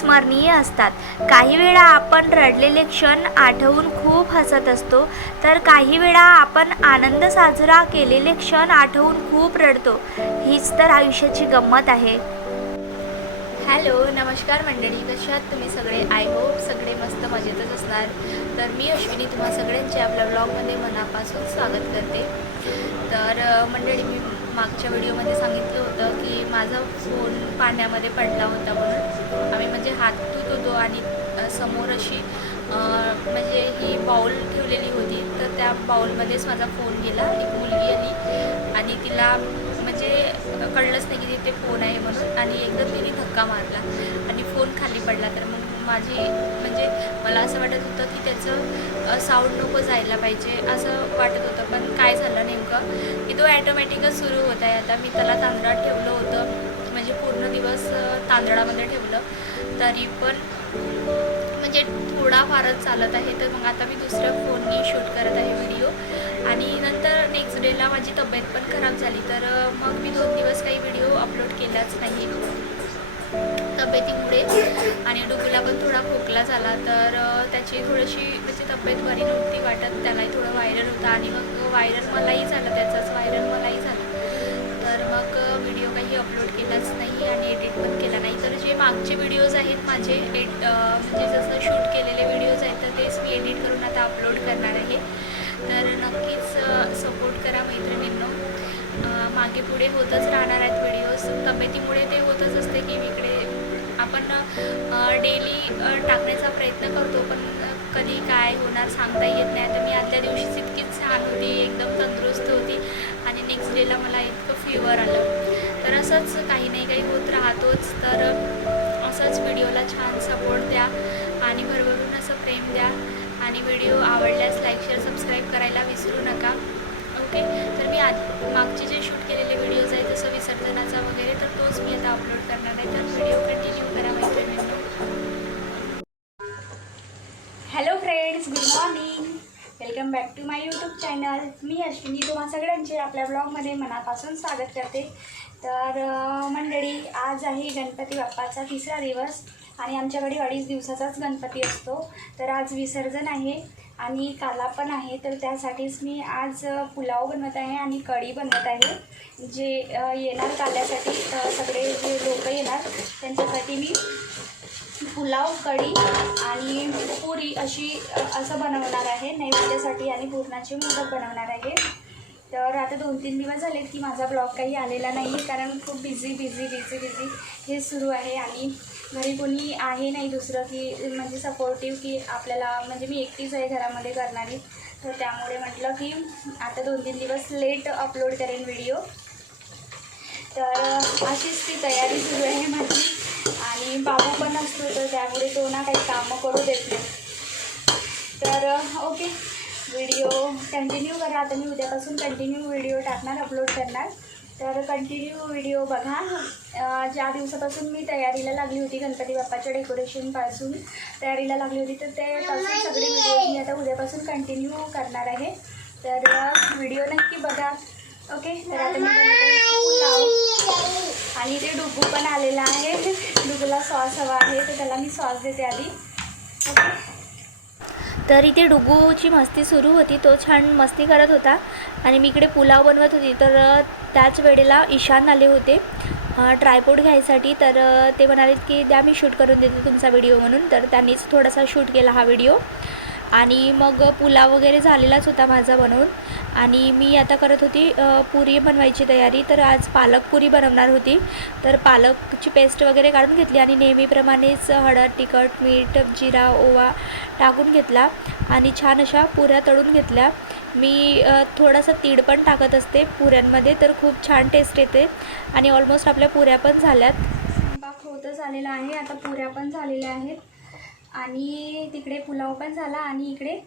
आठवणी अविस्मरणीय असतात. काही वेळा आपण रडलेले क्षण आठवून खूप हसत असतो तर काही वेळा आपण आनंद साजरा केलेले क्षण आठवून खूप रडतो. हीच तर आयुष्याची गंमत आहे. हॅलो नमस्कार मंडळी. कशा आहात तुम्ही सगळे? आय होप सगळे मस्त मजेतच असणार. तर मी अश्विनी तुम्हा सगळ्यांचे आपल्या ब्लॉगमध्ये मनापासून स्वागत करते. तर मंडळी मी मागच्या व्हिडिओमध्ये सांगितलं माझा फोन पाण्यामध्ये पडला होता म्हणून. आम्ही म्हणजे हात धुत होतो आणि समोर अशी म्हणजे ही बाऊल ठेवलेली होती. तर त्या बाऊलमध्येच माझा फोन गेला एक मुलगी आली आणि तिला म्हणजे कळलंच नाही की तिथे फोन आहे म्हणून आणि एकदम तिने धक्का मारला आणि फोन खाली पडला. तर मग माझी म्हणजे मला असं वाटत होतं की त्याचं साऊंड नको जायला पाहिजे असं वाटत होतं. पण काय झालं नेमकं की तो ॲटोमॅटिकच सुरू होत आहे. आता मी त्याला तांदळात ठेवलं होतं. म्हणजे पूर्ण दिवस तांदळामध्ये ठेवलं. तरी पण म्हणजे थोडा फारच चालत आहे. तर मग आता मी दुसऱ्या फोननी शूट करत आहे व्हिडिओ आणि नंतर नेक्स्ट डेला माझी तब्येत पण खराब झाली. तर मग मी दोन दिवस काही व्हिडिओ अपलोड केलाच नाही. तब्येतीमुळे. आणि डुगूला पण थोडा खोकला झाला तर त्याची थोडीशी म्हणजे तब्येत बरी नव्हती वाटत. त्यालाही थोडं व्हायरल होतं. आणि मग व्हायरल मलाही झालं. त्याचाच व्हायरल मलाही झालं. तर मग व्हिडिओ काही अपलोड केलाच नाही आणि एडिट पण केला नाही. तर जे मागचे व्हिडिओज आहेत माझे एड म्हणजे जसं शूट केलेले व्हिडिओज आहेत तर तेच मी एडिट करून आता अपलोड करणार आहे. तर नक्कीच सपोर्ट करा मैत्रिणींनो. मागे पुढे होतच राहणार आहेत व्हिडिओज तब्येतीमुळे ते होतच असते की इकडे आपण डेली टाकण्याचा प्रयत्न करतो पण कधी काय होणार सांगता येत नाही. तर मी आदल्या दिवशीच इतकीच छान होती एकदम तंदुरुस्त होती आणि नेक्स्ट डेला मला इतकं फिवर आलं. तर असंच काही नाही काही होत राहतोच. तर असंच व्हिडिओला छान सपोर्ट द्या आणि भरभरून असं प्रेम द्या. आणि व्हिडिओ आवडल्यास लाईक शेअर सबस्क्राईब करायला विसरू नका. ओके तर मी आधी मागचे जे शूट केलेले व्हिडिओज आहेत जसं विसर्जनाचा वगैरे तर तोच मी आता अपलोड करणार आहे. तर व्हिडिओ कंटिन्यू करा मैत्रिणींनो hello friends good morning welcome back to my YouTube channel मी अश्विनी तुम्हा सगळ्यांचे आपल्या ब्लॉगमध्ये मनापासून स्वागत करते. तर मंडळी आज आहे गणपती बाप्पाचा तिसरा दिवस आणि आमच्याकडे अडीच दिवसाचाच गणपती असतो. तर आज विसर्जन आहे. आणि काला पण आहे तर त्यासाठीच मी आज पुलाव बनवत आहे आणि कढी बनवत आहे. जे येणार काल्यासाठी सगळे जे लोक येणार त्यांच्यासाठी मी पुलाव कढी आणि पुरी अशी असं बनवणार आहे नैवेद्यासाठी आणि पूर्णाचे मोदक बनवणार आहे. तर आता दोन तीन दिवस झालेत की माझा ब्लॉग काही आलेला नाही कारण खूप बिझी बिझी बिझी बिझी हे सुरू आहे आणि घरी कोणी आहे नाही दुसरं की म्हणजे सपोर्टिव्ह की आपल्याला म्हणजे मी एकटीच आहे घरामध्ये करणारी. तर त्यामुळे म्हटलं की आता दोन तीन दिवस लेट अपलोड करेन व्हिडिओ तर अशीच ती तयारी सुरू आहे माझी. आणि बाबू पण असतो तर त्यामुळे तो ना काही कामं करू देत नाही. तर ओके. व्हिडिओ कंटिन्यू करा. आता मी उद्यापासून कंटिन्यू व्हिडिओ टाकणार अपलोड करणार. तर कंटिन्यू व्हिडिओ बघा. ज्या दिवसापासून मी तयारीला लागली होती गणपती बाप्पाच्या डेकोरेशनपासून तयारीला लागली होती तर ते पासून सगळे व्हिडिओ मी आता उद्यापासून कंटिन्यू करणार आहे. तर व्हिडिओ नक्की बघा. ओके तर आता मी आणि इथे डुगू पण आलेला आहे. डुगूला सॉस हवा आहे तर त्याला मी सॉस देते आधी. ओके तर इथे डुगूची मस्ती सुरू होती. तो छान मस्ती करत होता. आणि मी इकडे पुलाव बनवत होती. तर त्याच वेळेला ईशान आले होते. ट्रायपोड घ्यायसाठी. तर ते म्हणालेत की द्या मी शूट करून देते तुमचा व्हिडिओ म्हणून. तर त्यांनीच थोडासा शूट केला हा व्हिडिओ. आणि मग पुलाव वगैरे झालेलाच होता माझा बनवून. आणि मी आता करत होती पुरी बनवायची तयारी. तर आज पालक पुरी बनवणार होती. तर पालकची पेस्ट वगैरे काढून घेतली आणि नेहमीप्रमाणेच हळद तिखट मीठ जिरा ओवा टाकून घेतला. आणि छान अशा पुऱ्या तळून घेतल्या. मी थोडासा तीड पण टाकत असते पुऱ्यांमध्ये तर खूप छान टेस्ट येते. आणि ऑलमोस्ट आपल्या पुऱ्या पण झाल्यात. स्वयंपाक होतं झालेला आहे. आता पुऱ्या पण झालेल्या आहेत. आणि तिकडे पुलाव पण झाला आणि इकडे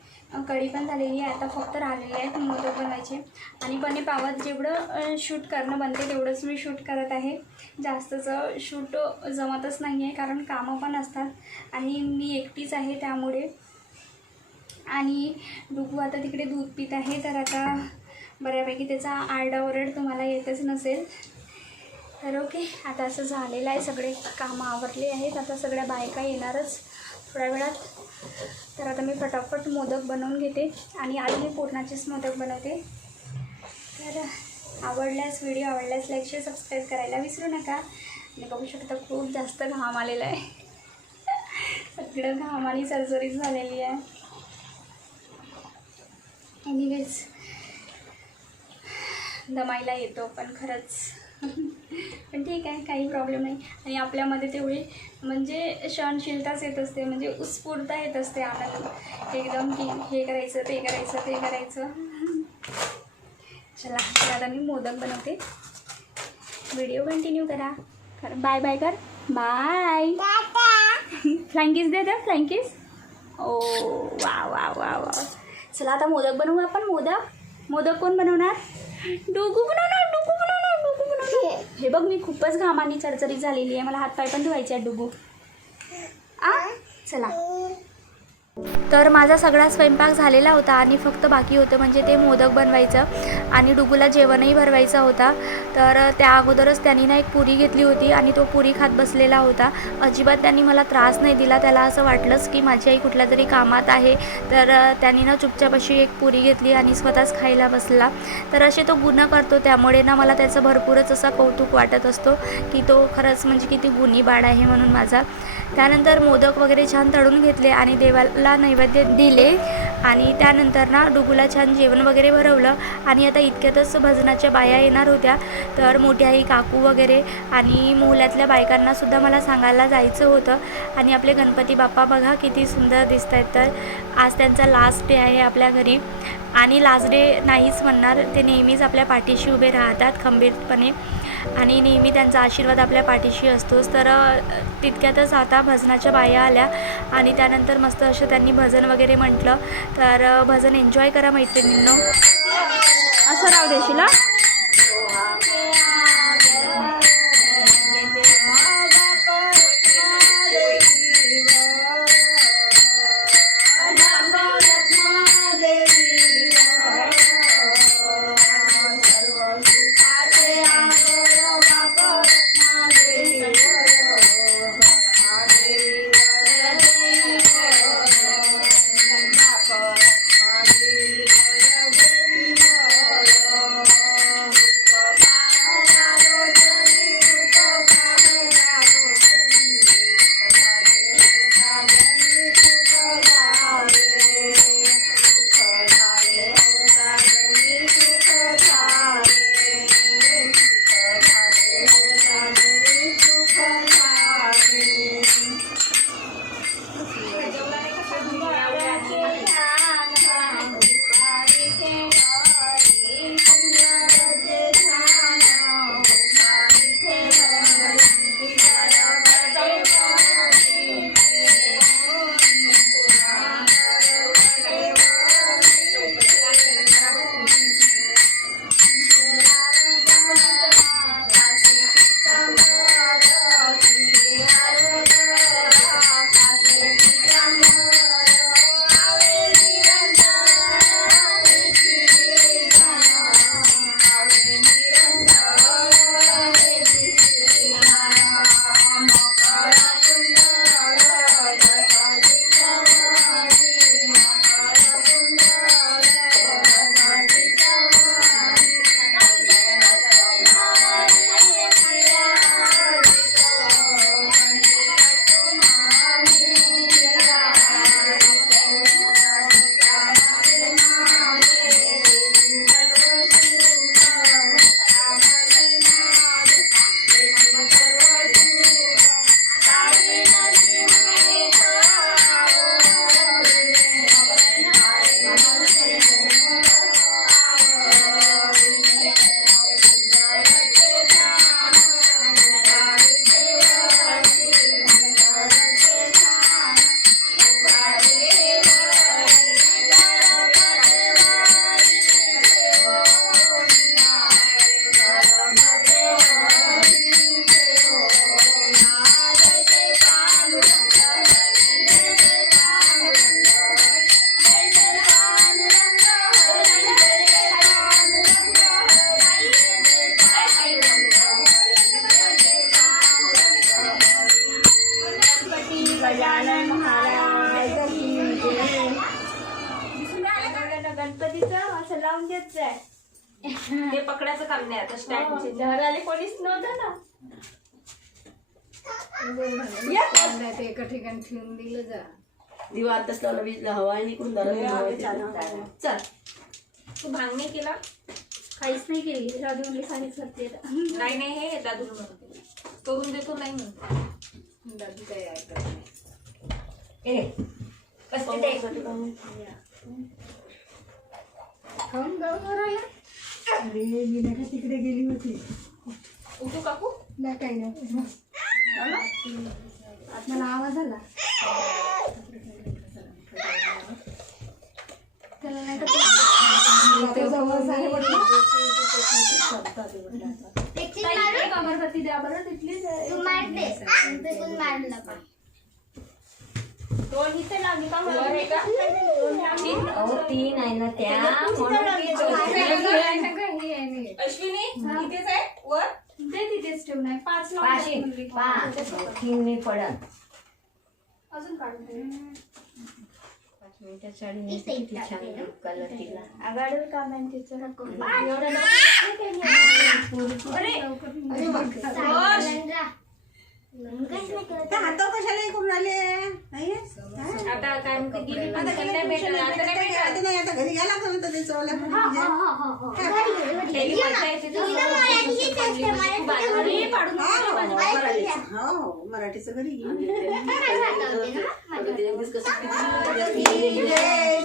कढी पण झालेली आहे. आता फक्त राहिलेले आहेत मोदक बनवायचे. आणि पणे पावात जेवढं शूट करणं बनते तेवढंच मी शूट करत आहे. जास्तचं शूट जमतच नाही आहे कारण कामं पण असतात. आणि मी एकटीच आहे त्यामुळे. आणि डुकू आता तिकडे दूध पित आहे तर आता बऱ्यापैकी त्याचा आरडाओरड तुम्हाला येतच नसेल. तर ओके आता असं झालेलं आहे. सगळे कामं आवरले आहेत. आता सगळ्या बायका येणारच. थोड्या वेळात. तर आता मी फटाफट मोदक बनवून घेते आणि आज मी पूर्णाचेच मोदक बनवते. तर आवडल्यास व्हिडिओ आवडल्यास लाईक शेअर सबस्क्राईब करायला विसरू नका. आणि बघू शकता खूप जास्त घाम आलेला आहे. सगळं घाम आणि सरसरीच झालेली आहे. एनिवेज दमायला येतो पण खरंच. पण ठीक आहे काही प्रॉब्लेम नाही. आणि आपल्यामध्ये तेवढी म्हणजे सहनशीलताच येत असते म्हणजे उत्स्फूर्ता येत असते आनंद एकदम की हे करायचं ते करायचं ते करायचं. चला तर आता मी मोदक बनवते. व्हिडिओ कंटिन्यू करा. कर बाय बाय कर. बाय फ्लँकीस दे द्या फ्लँकीस ओ वा वा वा वा. चला आता मोदक बनवू आपण मोदक. मोदक कोण बनवणार? बनवणार डोकू बनवणार हे बघ मी खूपच घामाने चरचरी झालेली आहे. मला हातपाय पण धुवायचे आहेत डुबू आ? चला. तर माझा सगळा स्वयंपाक झालेला होता आणि फक्त बाकी होतं म्हणजे ते मोदक बनवायचं आणि डुगूला जेवणही भरवायचा होता. तर त्या अगोदरच त्यांनी ना एक पुरी घेतली होती आणि तो पुरी खात बसलेला होता. अजिबात त्यांनी मला त्रास नाही दिला. त्याला असं वाटलंच की माझी आई कुठल्या तरी कामात आहे. तर त्यांनी ना चुपचाप अशी एक पुरी घेतली आणि स्वतःच खायला बसला. तर असे तो गुन्हा करतो. त्यामुळे ना मला त्याचं भरपूरच असा कौतुक वाटत असतो की तो खरंच म्हणजे किती गुणी बाळ आहे म्हणून माझा. त्यानंतर मोदक वगैरे छान तळून घेतले आणि देवाला नैवेद्य दिले आणि त्यानंतर ना डुगूला छान जेवण वगैरे भरवलं. आणि आता इतक्यातच भजनाच्या बाया येणार होत्या. तर मोठ्या आई काकू वगैरे आणि मोहल्यातल्या बायकांनासुद्धा मला सांगायला जायचं होतं. आणि आपले गणपती बाप्पा बघा किती सुंदर दिसत आहेत तर आज त्यांचा लास्ट डे आहे आपल्या घरी. आणि लास्ट डे नाहीच म्हणणार ते नेहमीच आपल्या पाठीशी उभे राहतात खंबीरपणे. आणि नेहमी त्यांचा आशीर्वाद आपल्या पाठीशी असतोच. तर तितक्यातच आता भजनाच्या बाया आल्या आणि त्यानंतर मस्त असं त्यांनी भजन वगैरे म्हटलं. तर भजन एन्जॉय करा मैत्रिणींनो. असं राव देशील हा? तेच आहे ते पकडायचं काम नाही आता स्टँड घराले कोणीच नव्हतं ना. ते एका ठिकाणी ठेवून दिलं जा. दिवा आताच लावला वीजला हवा आहे निघून चल तू भांग नाही केला? काहीच नाही केली. राधू म्हणली काहीच करते. नाही नाही हे दादू म्हणते करून देतो नाही म्हणतो. दादू काही ऐकत नाही. खाऊन गाव राहिला अरे मी नका तिकडे गेली होती. उठू काकू? नाही काही नाही. मला आवाज आला. त्याला नाही ते जवळ आहे म्हटलं. एक अगरबत्ती द्या बरं तिथलीच आहे. दोन इथे लावली का मला वर आहे का? तीन आहे ना त्या. आहे नाही. अश्विनी इथेच आहे? वर? तिथेच पाच. तीन मी अजून काढून तिला आघाडीवर काम आहे तिचं? अरे हाता कशाला करून राहिले आता काय म्हणते गेली पण नाही भेटलं आता नाही भेटलं आता नाही आता घरी गेला का म्हणतो ते हो मराठीचं घरी हे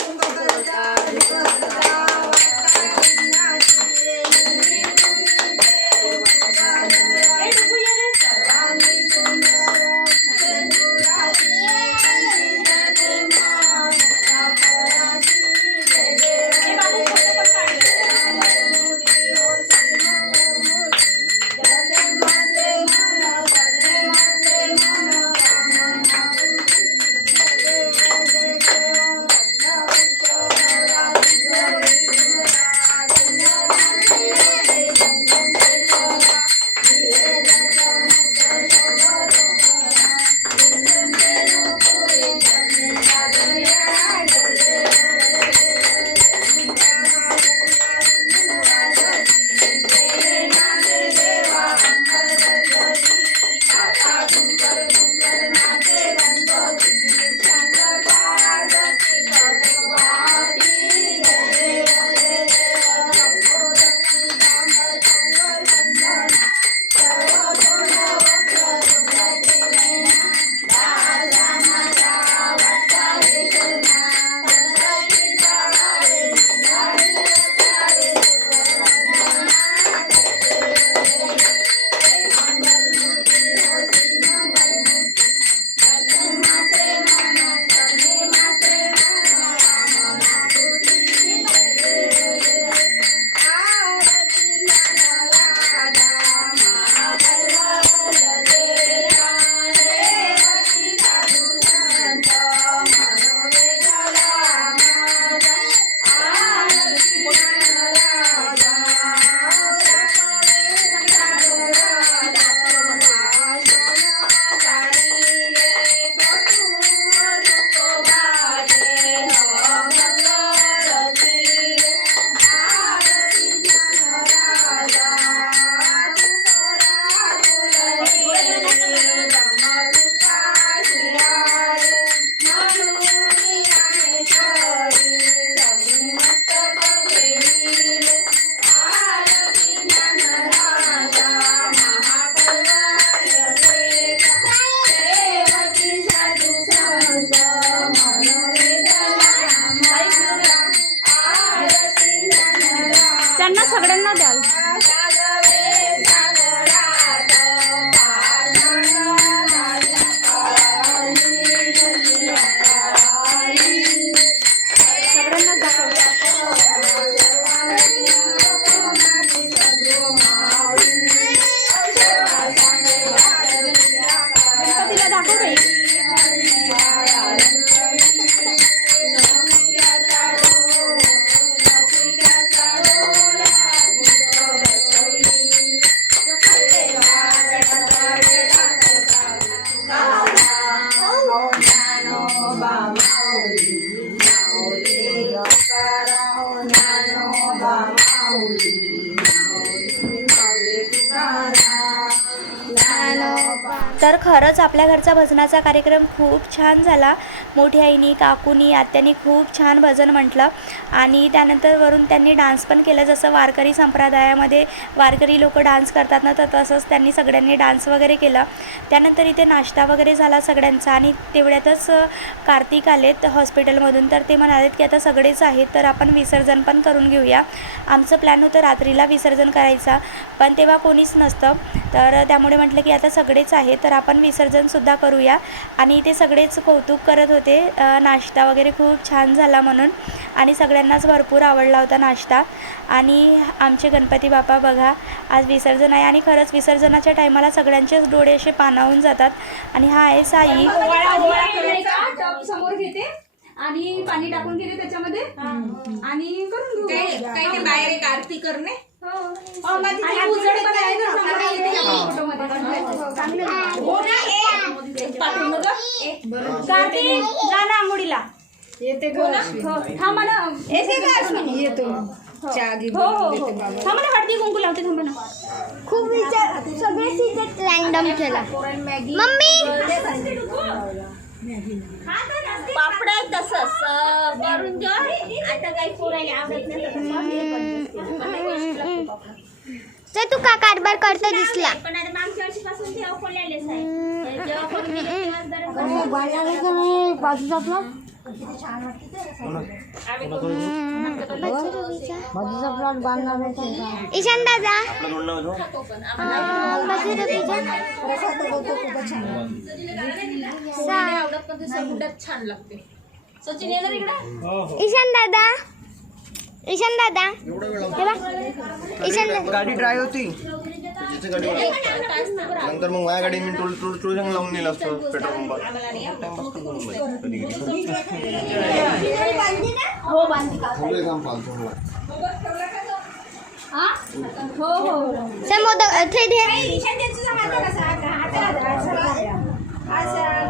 Bye. Bye. तर खरंच आपल्या घरचा भजनाचा कार्यक्रम खूप छान झाला. मोठी आईनी काकूनी आत्यानी खूप छान भजन म्हटलं. आणि त्यानंतर वरून त्यांनी डान्स पण केला. जसं वारकरी संप्रदायामध्ये वारकरी लोक डान्स करतात ना तर तसंच त्यांनी सगळ्यांनी डान्स वगैरे केला. त्यानंतर इथे नाश्ता वगैरे झाला सगळ्यांचा आणि तेवढ्यातच कार्तिक आलेत हॉस्पिटलमधून. तर ते म्हणालेत की आता सगळेच आहेत तर आपण विसर्जन पण करून घेऊया. आमचं प्लॅन होतं रात्रीला विसर्जन करायचा पण तेव्हा कोणीच नसतं. तर त्यामुळे म्हटलं की आता सगळेच आहेत. तर आपण विसर्जनसुद्धा करूया. आणि ते सगळेच कौतुक करत होते. नाश्ता वगैरे खूप छान झाला म्हणून. आणि सगळ्यांनाच भरपूर आवडला होता नाश्ता. आणि आमचे गणपती बाप्पा बघा आज विसर्जन आहे आणि खरंच विसर्जनाच्या टायमाला सगळ्यांचेच डोळे असे पाणावून जातात. आणि हा आहे साई. समोर घेते. आणि पाणी टाकून घेते त्याच्यामध्ये. आणि करून घेऊ. काही ते बाहेर एक आरती करणे कार्तिक आंघोळीला. येते हो ना? हो. थांबा ना. येते का अश्विनी. येतो. चहा घे हो हो हो. थांबा ना हळदी कुंकू लावते थांबा ना. खूप विचार सगळे रॅन्डम केला मम्मी! पापड तसंच करून घ्या आता काही पोरायला आवडत नाही तर तू का कारभार करता दिसला? पण आता मागच्या वर्षीपासून ते आहे जेव्हा करून गेले तेव्हाच गरम ईशान दादा? आवडत पण ते समुद्रात छान लागते सचिन येणार इकडे? ईशान दादा? ईशान दादा हे. ईशान दादा गाडी ड्राय होती. नंतर मग माझ्या गाडी मी टोल टोल टोल लावून नेलं असतं पेट्रोल पंपात टाइमपास बाई. कधी कधी. काम. हो हो सर मोदक अ, ते दे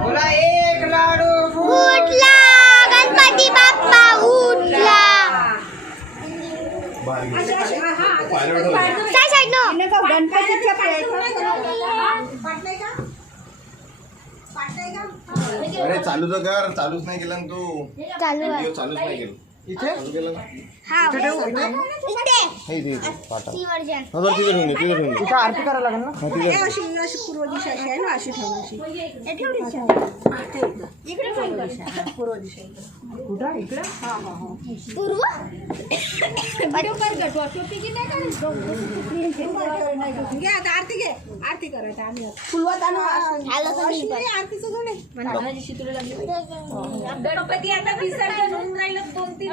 उठला काय साईड नो गणपतीच्या अरे चालू तर कर. चालूच नाही केला ना तू. चालू चालूच नाही केलं. हा इथे हे इथे इथे. पाटा ती वर्जन हा बरं तिथे ठेवून दे तिथे ठेवून दे आरती करायला लागेल ना? हा तिथे हे अशी अशी पूर्व दिशा अशी आहे ना अशी ठेवून अशी. हे ठेवली हा, ठेव. इकडे पूर्व दिशा. हा, पूर्व दिशा पूर्व? घे आता आरती घे. आरती करायचं आम्ही फुलवत आणू. आलं का नाही पण? आरतीचं घोडे गणपती आता विसर्जन होऊन राहिलं दोन तीन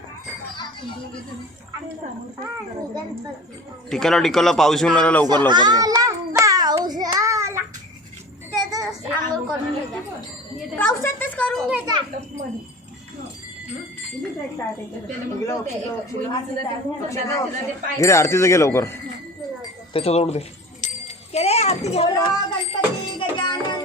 टिकाला टिकाला पाऊस येऊन राहिला लवकर लवकर ये. आला पाऊस आला. त्यातच आंघोळ करून घ्यायचा पावसातच करून घ्यायचा घे रे आरतीचं घे लवकर. दे. केले आरती घेऊन गणपती गजानन.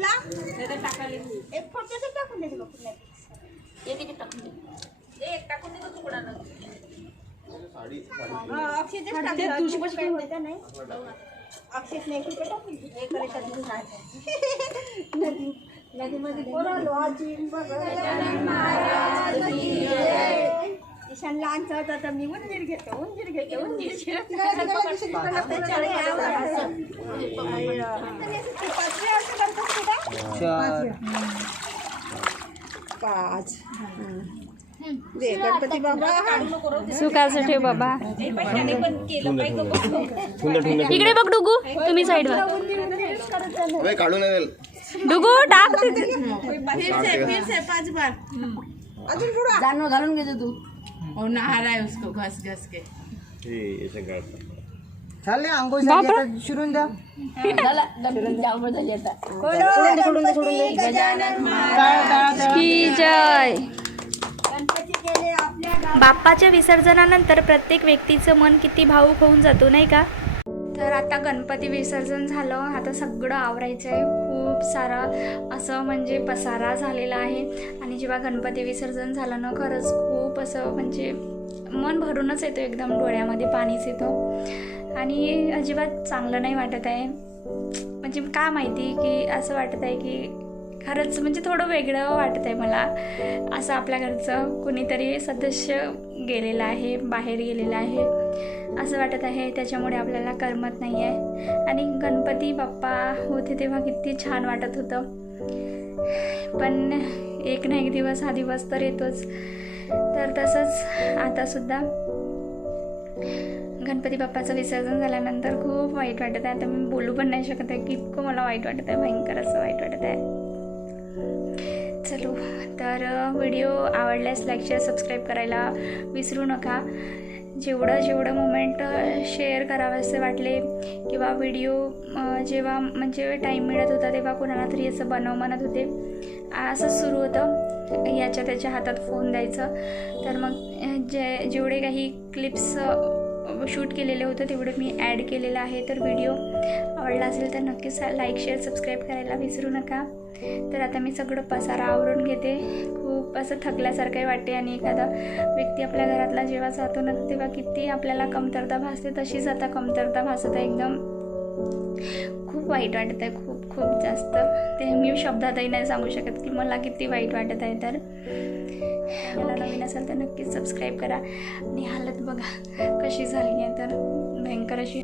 कुठला? एक फोटो तर टाकून दे तुला कुठला येते की टाकून दे. एक टाकून दे तुकडा. नाही? अक्षय एक रुपये टाकून. एक. नदी नदीमध्ये पोरालो आजी ईशान लहानचा होता तर मी उंदीर घेतो उंदीर घेतो उंदीर शिरत पाच दे गणपती बाबा सुखाचं ठेव बाबा इकडे बघ डुगू तुम्ही साईडवर. अबे काढू नाही देईल डुगू टाक. तिथे. फिरसे फिरसे पाच बार अजून पुढं. घालून घेतो तू. हे याचं काढ. झाला डबी जांभळ झाली आता. की जय. गणपती गेले आपल्या बाप्पाच्या विसर्जनानंतर प्रत्येक व्यक्तीचं मन किती भावूक होऊन जातो नाही का? तर आता गणपती विसर्जन झालं. आता सगळं आवरायचं आहे खूप सारा असं म्हणजे पसारा झालेला आहे. आणि जेव्हा गणपती विसर्जन झालं ना खरंच खूप असं म्हणजे मन भरूनच येतो एकदम डोळ्यामध्ये पाणीच येतो. आणि अजिबात चांगलं नाही वाटत आहे. म्हणजे का माहिती की असं वाटत आहे की खरंच म्हणजे थोडं वेगळं वाटत आहे मला. असं आपल्या घरचं कुणीतरी सदस्य गेलेलं आहे बाहेर गेलेलं आहे. असं वाटत आहे. त्याच्यामुळे आपल्याला करमत नाही आहे आणि गणपती बाप्पा होते तेव्हा किती छान वाटत होतं. पण एक ना एक दिवस हा दिवस तर येतोच. तर तसंच आतासुद्धा गणपती बाप्पाचं विसर्जन झाल्यानंतर खूप वाईट वाटत आहे. आता मी बोलू पण नाही शकत आहे. की इतकं मला वाईट वाटत आहे. भयंकर असं वाईट वाटत आहे. चलो तर व्हिडिओ आवडल्यास लाईक शेअर सबस्क्राईब करायला विसरू नका. जेवढं जेवढं मुमेंट शेअर करावेसे वाटले किंवा व्हिडिओ जेव्हा म्हणजे टाईम मिळत होता तेव्हा कोणाला तरी असं बनव म्हणत होते. असंच सुरू होतं. याच्या त्याच्या हातात फोन द्यायचं. तर मग जे जेवढे काही क्लिप्स शूट केलेले होतं तेवढे मी ॲड केलेलं आहे. तर व्हिडिओ आवडला असेल तर नक्कीच लाईक शेअर सबस्क्राईब करायला विसरू नका. तर आता मी सगळं पसारा आवरून घेते. खूप असं थकल्यासारखंही वाटते आणि एखादा व्यक्ती आपल्या घरातला जेव्हा जातो ना तेव्हा किती आपल्याला कमतरता भासते तशीच आता कमतरता भासत आहे. एकदम खूप वाईट वाटत आहे खूप. खूप जास्त. ते मी शब्दातही नाही सांगू शकत की मला किती वाईट वाटत आहे तर. मला नवीन असेल तर नक्कीच सबस्क्राईब करा. आणि हालत बघा कशी झाली आहे तर. भयंकर अशी